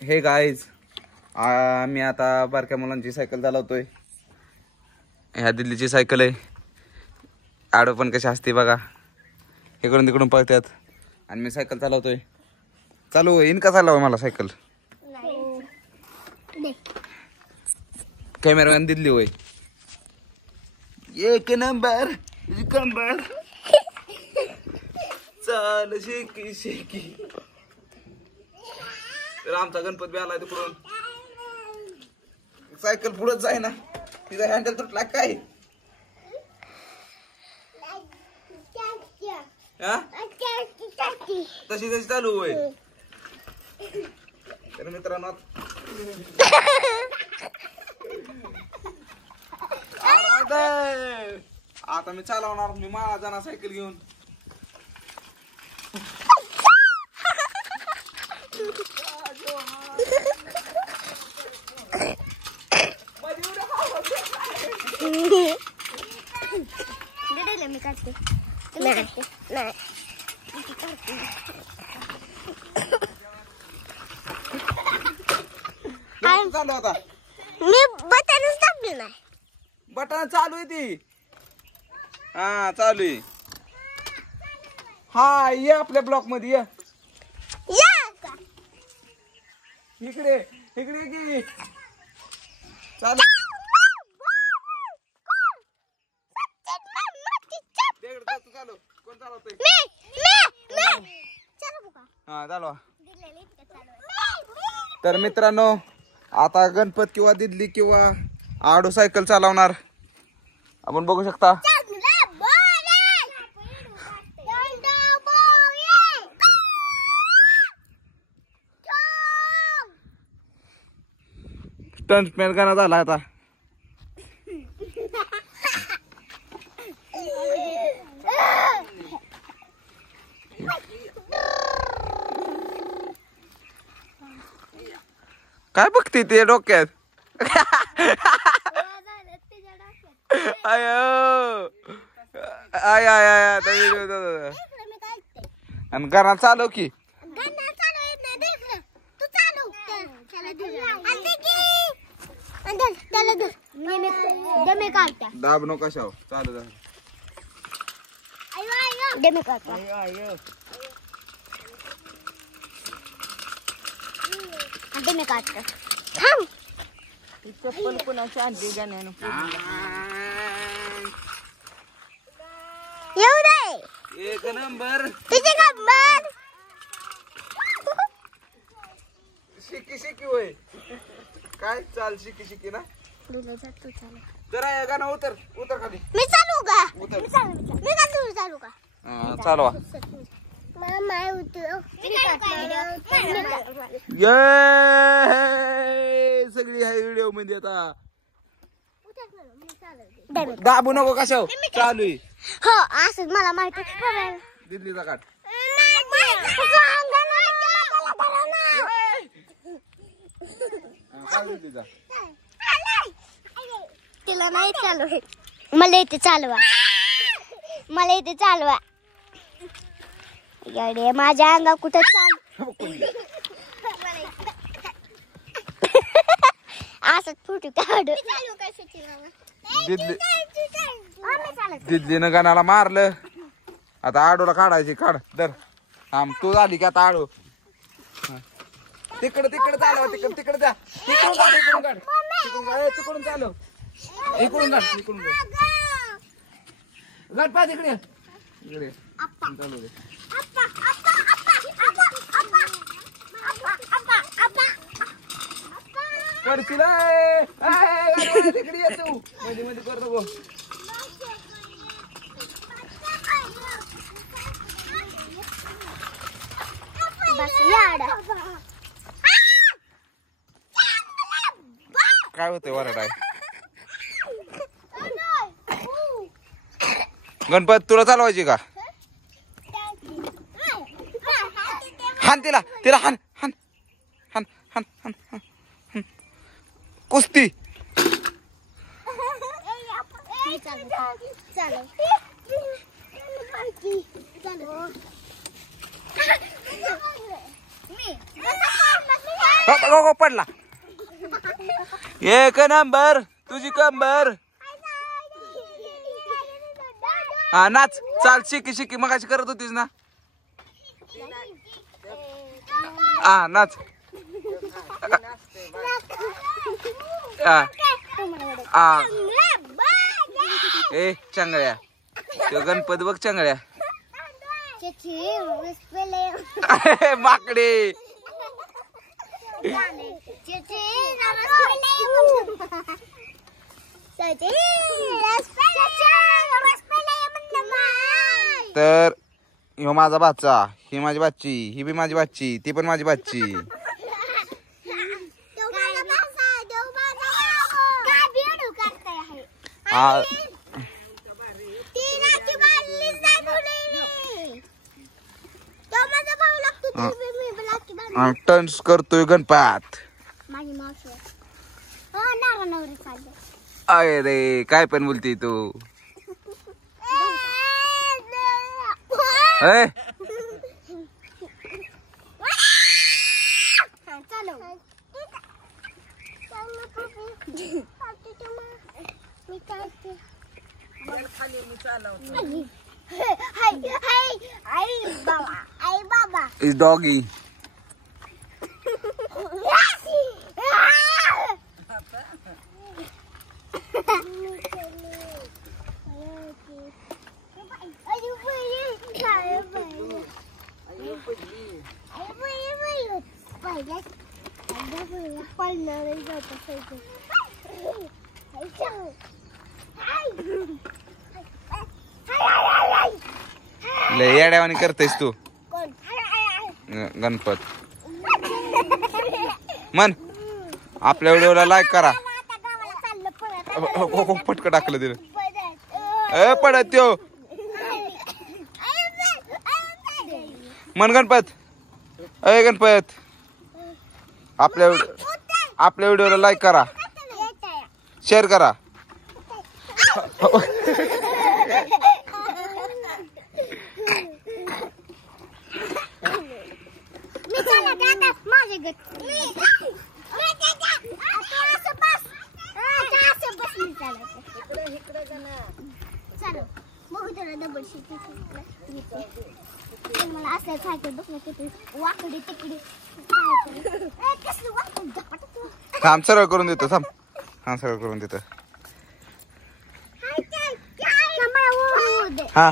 हे गाईज, मी आता बारक्या मुलांची सायकल चालवतोय. ह्या दिल्लीची सायकल आहे. आडो पण कशी असते बघा, इकडून तिकडून पळतात आणि मी सायकल चालवतोय. चालू येईन का चालवा मला सायकल? कॅमेरामॅन दिल्ली होय. एक नंबर कंबर चाल शेकी शेकी. तर आमचा गणपती बी आलाय तिकडून. सायकल पुढेच जाय ना, तिचा हँडल तुटला काय? तशी तशी चालू होय. तर मित्रांनो आता मी चालवणार. मी मला जाणार सायकल घेऊन. मी काढते. चालू आता मी बटनच दाबलं नाही. बटन चालू आहे ती. हा चालू आहे. हा ये आपल्या ब्लॉक मध्ये ये. इकडे इकडे की चालू. चालू कोण चालवतोय? हा चालवा. तर मित्रांनो आता गणपत किंवा दिल्ली किंवा आडू सायकल चालवणार. आपण बघू शकता. स्टंटमॅन गाणं झाला आता. काय बघते ते डोक्यात? आयो आय आय आय आणि गाणं चालव की. दाब नको कशाव चालू झालं. चप्पल कोणाची आणली गाण्यानं? येऊ दे. एक नंबर तुझे नंबर. शिकी शिकी होय. काय चाल शिकी शिकी ना. जरा गाणं उतर उतर खाली. मी चालू का? उतर. मी का चालू का? चालवा. मामा उतर. ये सगळी आहे व्हिडिओ मध्ये आता. दाबू नको कशाव चालू आहे. हो असं मला माहिती. दिल्लीचा काट. तिला नाही चालू. मला इथे चालवा. मला इथे चालवा. गाडी माझ्या अंगा कुठं चाल. असंच फोटो काढ. दिल्लीनं गाण्याला मारलं. आता आडूला काढायची. काढ दर. थांब तू झाली की आता आडू. तिकडे तिकडे चालव. तिकडे तिकडे जा. तिकडून काढ इकडून काढ. तिकडून काढ तिकडून चालव. इकडून काढ इकडून काढ. गणपा तिकडे इकडे चालू दे. पडशील तिकडे ये तू. मध्ये मध्ये करतो गो. काय होते वरड आहे. गणपत तुला चालवायची का? हान तिला तिला हान हान हान हान हान हान. कुस्ती. मी हो, पडला. एक नंबर तुझी कंबर. हा नाच चाल शिकी मगाशी करत होतीस ना. हा नाच. ए चांगल्या तो गणपत बघ चांगल्या. माकडे तर ह्यो माझा बाचा, ही माझी बाची, ही बी माझी बाची, ती पण माझी बाची. टन्स करतोय गणपात. अरे काय पण बोलते तू. Is doggy. लय येड्यावानी करतेस तू गणपत. मन आपल्या व्हिडिओला लाईक करा. पटकन टाकलं तिला पडत त्यो. मन गणपत. अय गणपत आपल्या व्हिडिओला लाईक करा, शेअर करा. थांब सरळ करून देतो. थांब हा सरळ करून देतो. हा